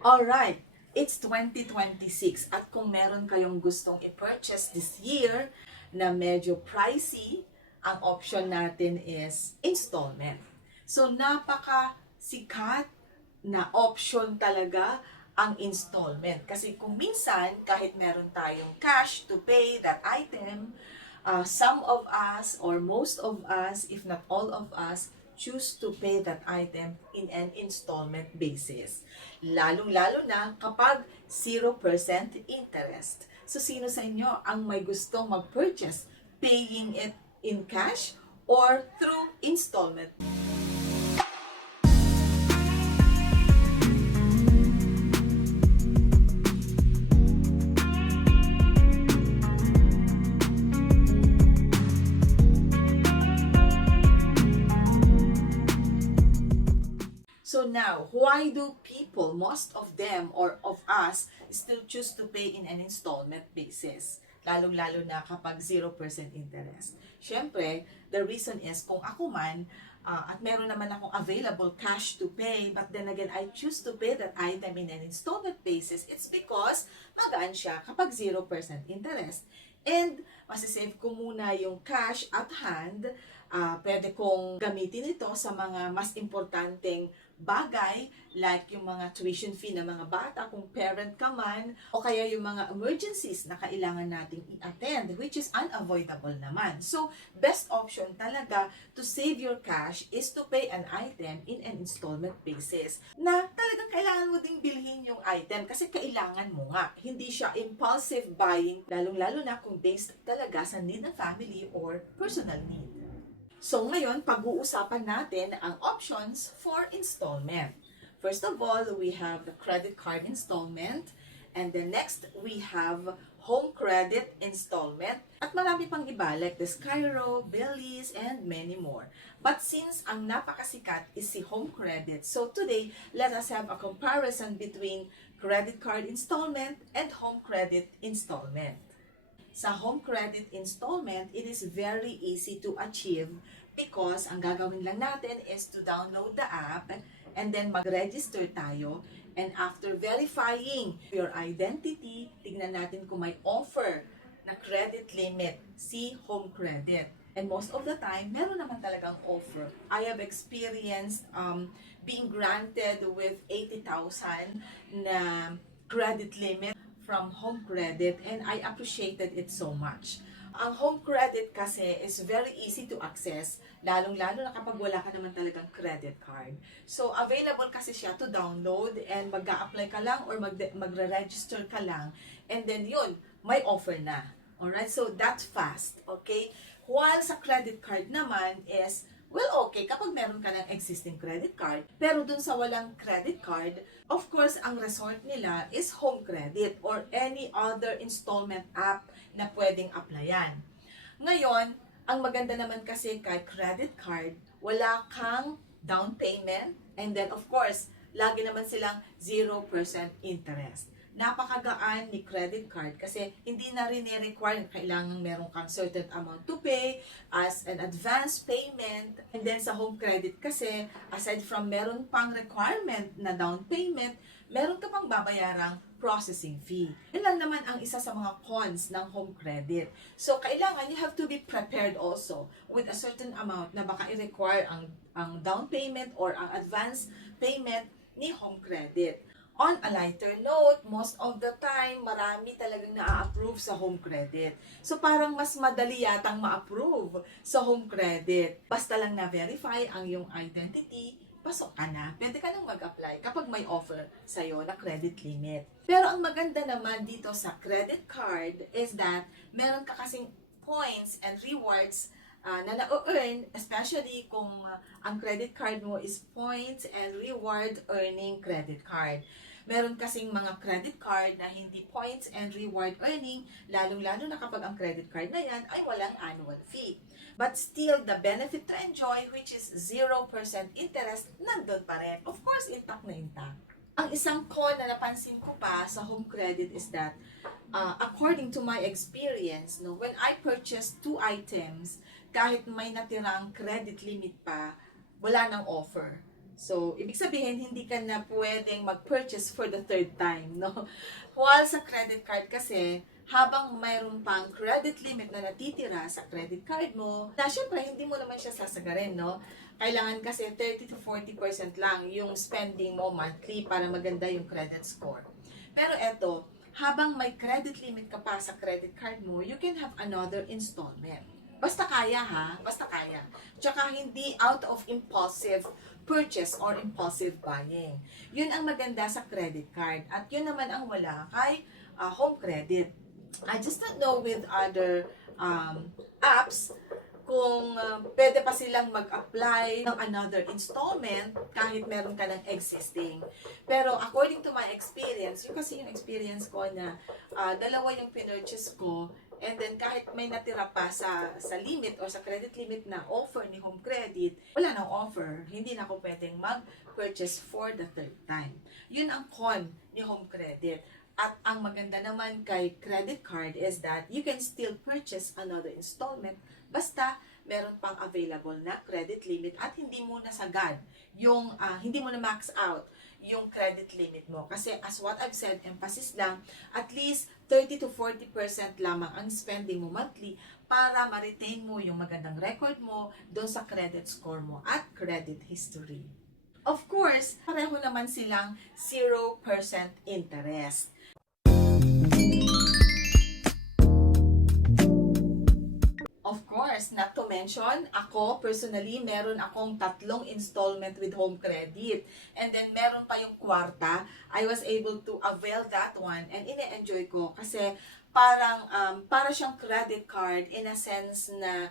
Alright, it's 2026 at kung meron kayong gustong i-purchase this year na medyo pricey, ang option natin is installment. So napaka sikat na option talaga ang installment. Kasi kung minsan, kahit meron tayong cash to pay that item, some of us or most of us, if not all of us, choose to pay that item in an installment basis. Lalong-lalo na kapag 0% interest. So sino sa inyo ang may gustong mag-purchase, paying it in cash or through installment? So now, why do people, most of them or of us, still choose to pay in an installment basis? Lalong-lalo na kapag 0% interest. Siyempre, the reason is kung ako man, at meron naman akong available cash to pay, but then again, I choose to pay that item in an installment basis, it's because magaan siya kapag 0% interest. And masisave ko muna yung cash at hand, pwede kong gamitin ito sa mga mas importanteng bagay like yung mga tuition fee ng mga bata kung parent ka man o kaya yung mga emergencies na kailangan nating i-attend which is unavoidable naman. So, best option talaga to save your cash is to pay an item in an installment basis na talagang kailangan mo ding bilhin yung item kasi kailangan mo nga. Hindi siya impulsive buying lalong-lalo na kung based talaga sa need ng family or personal need. So ngayon, pag-uusapan natin ang options for installment. First of all, we have the credit card installment. And then next, we have home credit installment. At marami pang iba like the Skyro, Billies, and many more. But since ang napakasikat is si home credit, so today, let us have a comparison between credit card installment and home credit installment. Sa home credit installment, it is very easy to achieve because ang gagawin lang natin is to download the app and then mag-register tayo. And after verifying your identity, tignan natin kung may offer na credit limit, si home credit. And most of the time, meron naman talagang offer. I have experienced being granted with 80,000 na credit limit from home credit and I appreciated it so much. Ang home credit kasi is very easy to access, lalong-lalo na kapag wala ka naman talagang credit card. So, available kasi siya to download and mag-a-apply ka lang or magre-register ka lang and then yun, may offer na. Alright? So, that's fast. Okay? While sa credit card naman is well, okay, kapag meron ka ng existing credit card, pero dun sa walang credit card, of course, ang resort nila is home credit or any other installment app na pwedeng applyan. Ngayon, ang maganda naman kasi kay credit card, wala kang down payment, and then of course, lagi naman silang 0% interest. Napakagaan ni credit card kasi hindi na rin require kailangan meron kang certain amount to pay as an advance payment. And then sa home credit kasi, aside from meron pang requirement na down payment, meron ka pang babayarang processing fee. Yan lang naman ang isa sa mga cons ng home credit. So, kailangan you have to be prepared also with a certain amount na baka i-require ang down payment or ang advance payment ni home credit. On a lighter note, most of the time, marami talagang na-approve sa home credit. So, parang mas madali yatang ma-approve sa home credit. Basta lang na-verify ang iyong identity, pasok ka na. Pwede ka nang mag-apply kapag may offer sa'yo na credit limit. Pero ang maganda naman dito sa credit card is that meron ka kasing points and rewards na na-earn, especially kung ang credit card mo is points and reward earning credit card. Meron kasing mga credit card na hindi points and reward earning, lalong-lalo na kapag ang credit card na yan ay walang annual fee. But still, the benefit to enjoy, which is 0% interest, nandun pa rin. Of course, intact na intact. Ang isang con na napansin ko pa sa home credit is that, according to my experience, no, when I purchased 2 items, kahit may natirang credit limit pa, wala nang offer. So, ibig sabihin, hindi ka na pwedeng mag-purchase for the third time, no? While sa credit card kasi, habang mayroon pang credit limit na natitira sa credit card mo, na syempre, hindi mo naman siya sasagarin, no? Kailangan kasi 30 to 40% lang yung spending mo monthly para maganda yung credit score. Pero eto, habang may credit limit ka pa sa credit card mo, you can have another installment. Basta kaya ha, basta kaya. Tsaka hindi out of impulsive purchase or impulsive buying. Yun ang maganda sa credit card. At yun naman ang wala kay home credit. I just don't know with other apps kung pwede pa silang mag-apply ng another installment kahit meron ka ng existing. Pero according to my experience, yun kasi yung experience ko na dalawa yung pinurchase ko. And then, kahit may natira pa sa limit or sa credit limit na offer ni Home Credit, wala nang offer. Hindi na ako pwedeng mag-purchase for the third time. Yun ang con ni Home Credit. At ang maganda naman kay credit card is that you can still purchase another installment basta meron pang available na credit limit at hindi mo nasagad yung, hindi mo na max out yung credit limit mo. Kasi as what I've said, emphasis lang, at least 30 to 40% lamang ang spending mo monthly para ma-retain mo yung magandang record mo doon sa credit score mo at credit history. Of course, pareho naman silang 0% interest. Of course, not to mention, ako personally, meron akong 3 installment with Home Credit. And then meron pa yung kwarta. I was able to avail that one and ine-enjoy ko kasi para siyang credit card in a sense na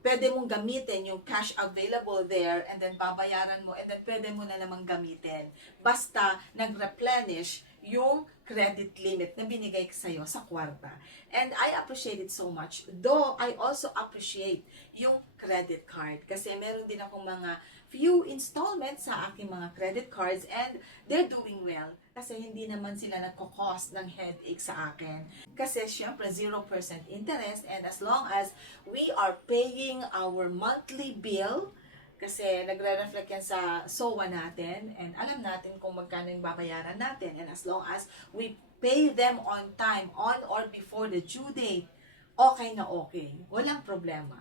pwede mong gamitin yung cash available there and then babayaran mo and then pwede mo na namang gamitin. Basta nag-replenish yung credit limit na binigay sa'yo sa kwarta. And I appreciate it so much. Though, I also appreciate yung credit card. Kasi meron din akong mga few installments sa aking mga credit cards and they're doing well. Kasi hindi naman sila nagko-cost ng headache sa akin. Kasi syempre 0% interest and as long as we are paying our monthly bill, kasi nagre-reflect yan sa SOA natin and alam natin kung magkano yung babayaran natin and as long as we pay them on time, on or before the due date, okay na okay. Walang problema.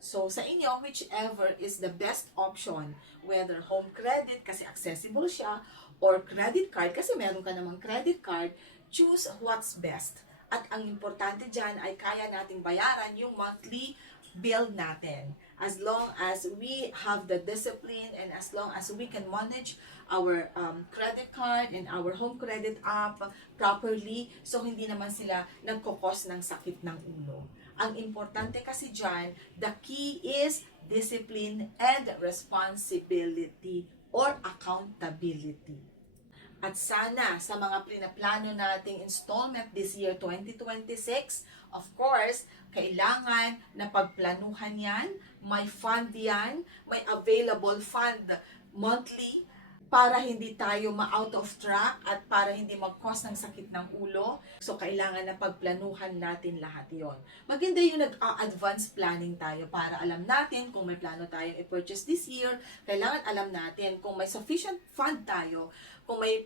So, sa inyo, whichever is the best option, whether home credit kasi accessible siya or credit card kasi meron ka namang credit card, choose what's best. At ang importante dyan ay kaya nating bayaran yung monthly bill natin. As long as we have the discipline and as long as we can manage our credit card and our home credit app properly, so hindi naman sila nagkukos ng sakit ng ulo. Ang importante kasi dyan, the key is discipline and responsibility or accountability. At sana sa mga pinaplano nating installment this year 2026, of course, kailangan na pagplanuhan yan, may fund yan, may available fund monthly para hindi tayo ma-out of track at para hindi mag-cause ng sakit ng ulo. So, kailangan na pagplanuhan natin lahat yon. Maganda yung nag-advance planning tayo para alam natin kung may plano tayong i-purchase this year. Kailangan alam natin kung may sufficient fund tayo, kung may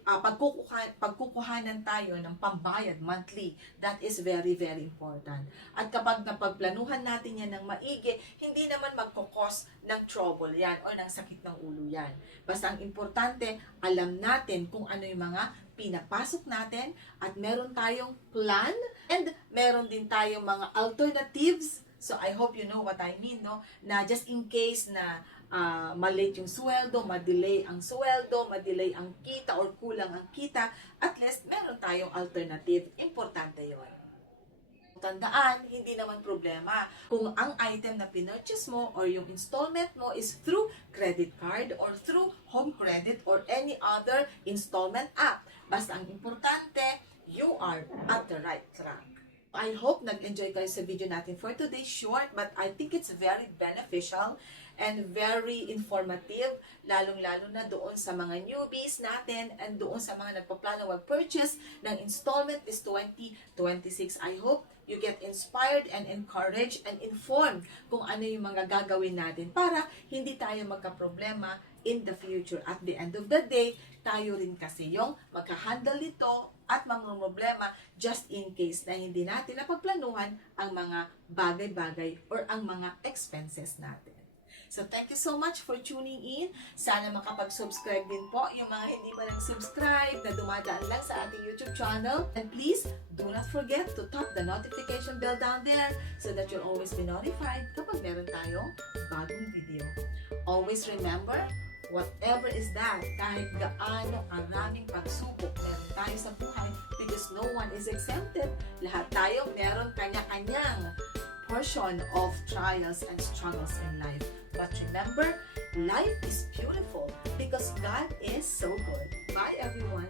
pagkukuhanan tayo ng pambayad monthly. That is very, very important. At kapag napagplanuhan natin yan ng maigi, hindi naman magkukos ng trouble yan o ng sakit ng ulo yan. Basta ang importante, alam natin kung ano yung mga pinapasok natin at meron tayong plan and meron din tayong mga alternatives. So, I hope you know what I mean, no? Na just in case na malate yung sweldo, madelay ang sweldo, madelay ang kita or kulang ang kita, at least meron tayong alternative. Importante yon. Tandaan, hindi naman problema kung ang item na pinurchase mo or yung installment mo is through credit card or through home credit or any other installment app. Basta ang importante, you are at the right track. I hope nag-enjoy kayo sa video natin for today. Short, but I think it's very beneficial and very informative, lalong-lalo na doon sa mga newbies natin and doon sa mga nagpaplano mag-purchase ng installment this 2026. I hope you get inspired and encouraged and informed kung ano yung mga gagawin natin para hindi tayo magka-problema in the future. At the end of the day, tayo rin kasi yung magka-handle nito at mamroblema just in case na hindi natin napagplanuhan ang mga bagay-bagay or ang mga expenses natin. So, thank you so much for tuning in. Sana makapag-subscribe din po yung mga hindi pa nag-subscribe na dumadaan lang sa ating YouTube channel. And please, do not forget to tap the notification bell down there so that you'll always be notified kapag meron tayong bagong video. Always remember, whatever is that, kahit gaano karaming pagsubok meron tayo sa buhay, because no one is exempted. Lahat tayo meron kanya-kanyang portion of trials and struggles in life. But remember, life is beautiful because God is so good. Bye, everyone.